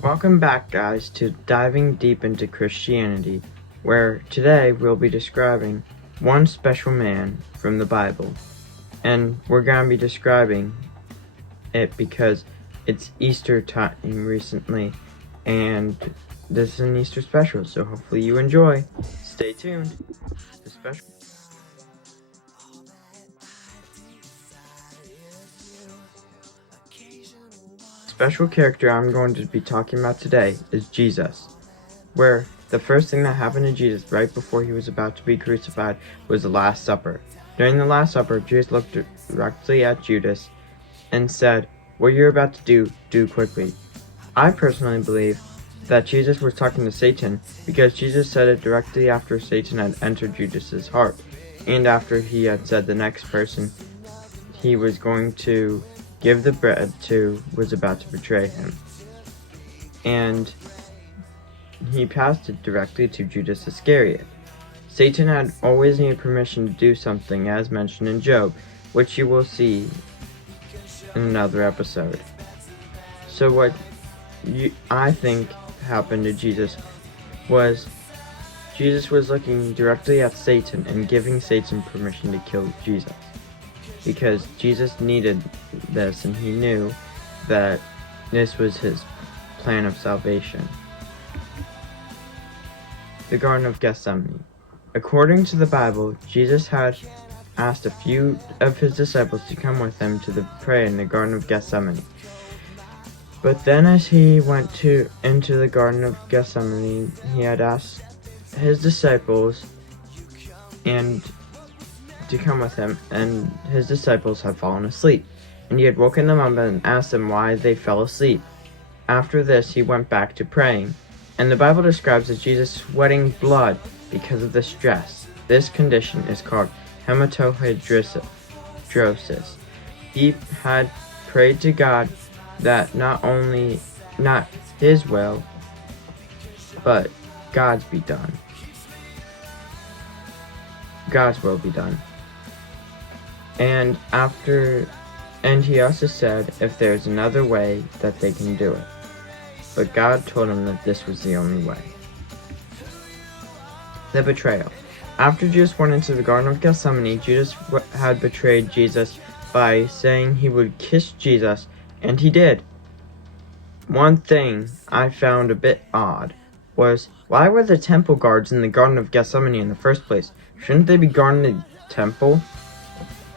Welcome back, guys, to Diving Deep into Christianity, where today we'll be describing one special man from the Bible. And we're going to be describing it because it's Easter time recently, and this is an Easter special, so hopefully you enjoy. Stay tuned. The special character I'm going to be talking about today is Jesus, where the first thing that happened to Jesus right before he was about to be crucified was the Last Supper. During the Last Supper, Jesus looked directly at Judas and said, "What you're about to do quickly." I personally believe that Jesus was talking to Satan because Jesus said it directly after Satan had entered Judas's heart, and after he had said the next person he was going to give the bread to was about to betray him. And he passed it directly to Judas Iscariot. Satan had always needed permission to do something, as mentioned in Job, which you will see in another episode. So what I think happened to Jesus was looking directly at Satan and giving Satan permission to kill Jesus, because Jesus needed this, and he knew that this was his plan of salvation. The Garden of Gethsemane. According to the Bible, Jesus had asked a few of his disciples to come with him to pray in the Garden of Gethsemane. But then as he went into the Garden of Gethsemane, he had asked his disciples to come with him, and his disciples had fallen asleep. And he had woken them up and asked them why they fell asleep. After this, he went back to praying. And the Bible describes as Jesus sweating blood because of the stress. This condition is called hematohydrosis. He had prayed to God that not his will, but God's be done. God's will be done. And he also said if there's another way that they can do it. But God told him that this was the only way. The betrayal. After Judas went into the Garden of Gethsemane, Judas had betrayed Jesus by saying he would kiss Jesus, and he did. One thing I found a bit odd was, why were the temple guards in the Garden of Gethsemane in the first place? Shouldn't they be guarding the temple?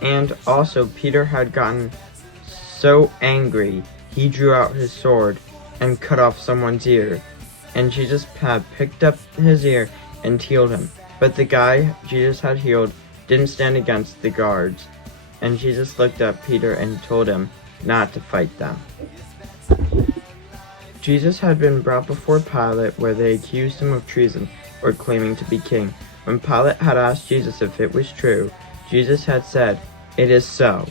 And also, Peter had gotten so angry, he drew out his sword and cut off someone's ear, and Jesus had picked up his ear and healed him. But the guy Jesus had healed didn't stand against the guards, and Jesus looked at Peter and told him not to fight them. Jesus had been brought before Pilate, where they accused him of treason or claiming to be king. When Pilate had asked Jesus if it was true, Jesus had said, "It is so."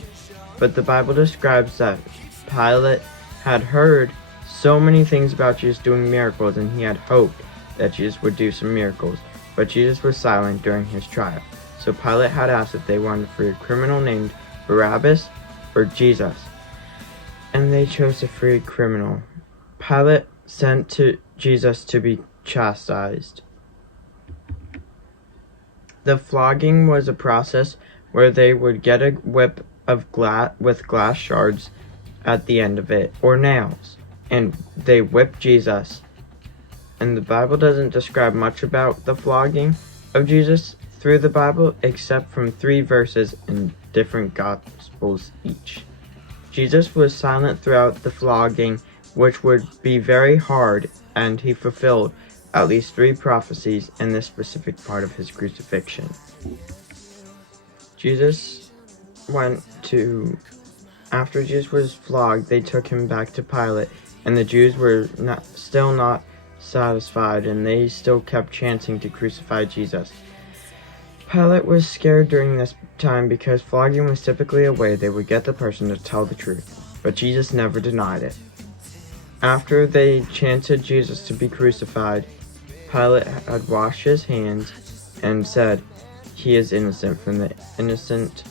But the Bible describes that Pilate had heard so many things about Jesus doing miracles, and he had hoped that Jesus would do some miracles. But Jesus was silent during his trial. So Pilate had asked if they wanted to free a criminal named Barabbas or Jesus, and they chose to free a criminal. Pilate sent to Jesus to be chastised. The flogging was a process where they would get a whip of with glass shards at the end of it, or nails, and they whipped Jesus. And the Bible doesn't describe much about the flogging of Jesus through the Bible, except from 3 verses in different Gospels each. Jesus was silent throughout the flogging, which would be very hard, and he fulfilled at least 3 prophecies in this specific part of his crucifixion. After Jesus was flogged, they took him back to Pilate, and the Jews were still not satisfied, and they still kept chanting to crucify Jesus. Pilate was scared during this time because flogging was typically a way they would get the person to tell the truth, but Jesus never denied it. After they chanted Jesus to be crucified, Pilate had washed his hands and said he is innocent from the innocent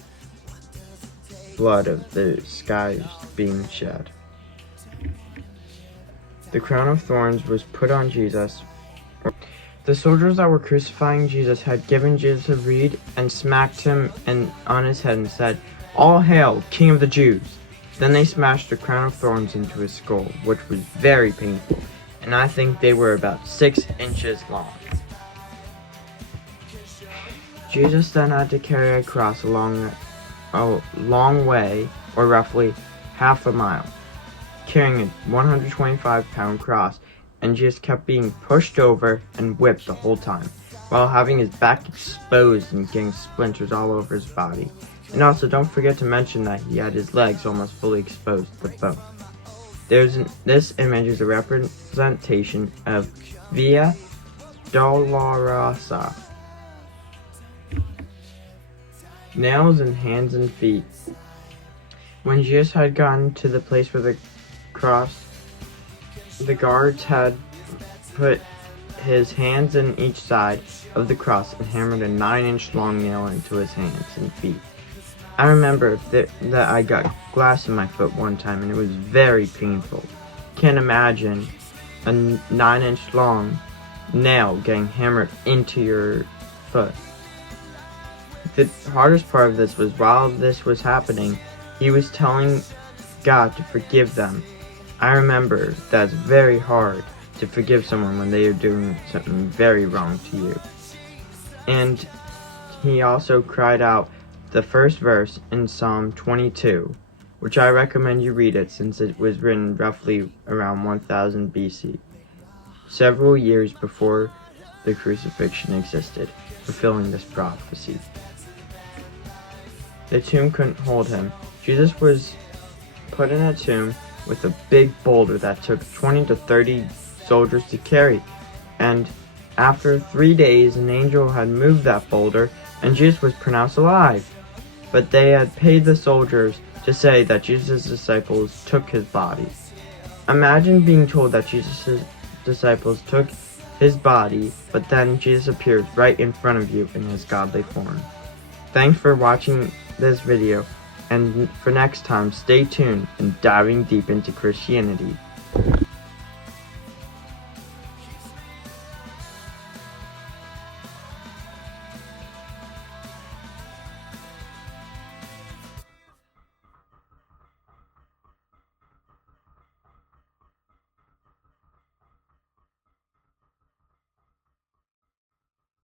blood of the skies being shed. The crown of thorns was put on Jesus. The soldiers that were crucifying Jesus had given Jesus a reed and smacked him on his head and said, "All hail, King of the Jews!" Then they smashed the crown of thorns into his skull, which was very painful, and I think they were about 6 inches long. Jesus then had to carry a cross a long way, or roughly half a mile, carrying a 125-pound cross, and Jesus kept being pushed over and whipped the whole time, while having his back exposed and getting splinters all over his body. And also, don't forget to mention that he had his legs almost fully exposed with both. This image is a representation of Via Dolorosa. Nails in hands and feet. When Jesus had gotten to the place where the cross, the guards had put his hands in each side of the cross and hammered a 9-inch long nail into his hands and feet. I remember that I got glass in my foot one time and it was very painful. Can't imagine a 9-inch long nail getting hammered into your foot. The hardest part of this was while this was happening, he was telling God to forgive them. I remember that's very hard to forgive someone when they are doing something very wrong to you. And he also cried out the first verse in Psalm 22, which I recommend you read it since it was written roughly around 1000 BC, several years before the crucifixion existed, fulfilling this prophecy. The tomb couldn't hold him. Jesus was put in a tomb with a big boulder that took 20 to 30 soldiers to carry, and after 3 days an angel had moved that boulder and Jesus was pronounced alive. But they had paid the soldiers to say that Jesus' disciples took his body. Imagine being told that Jesus' disciples took his body, but then Jesus appears right in front of you in his godly form. Thanks for watching this video, and for next time, stay tuned and diving deep into Christianity.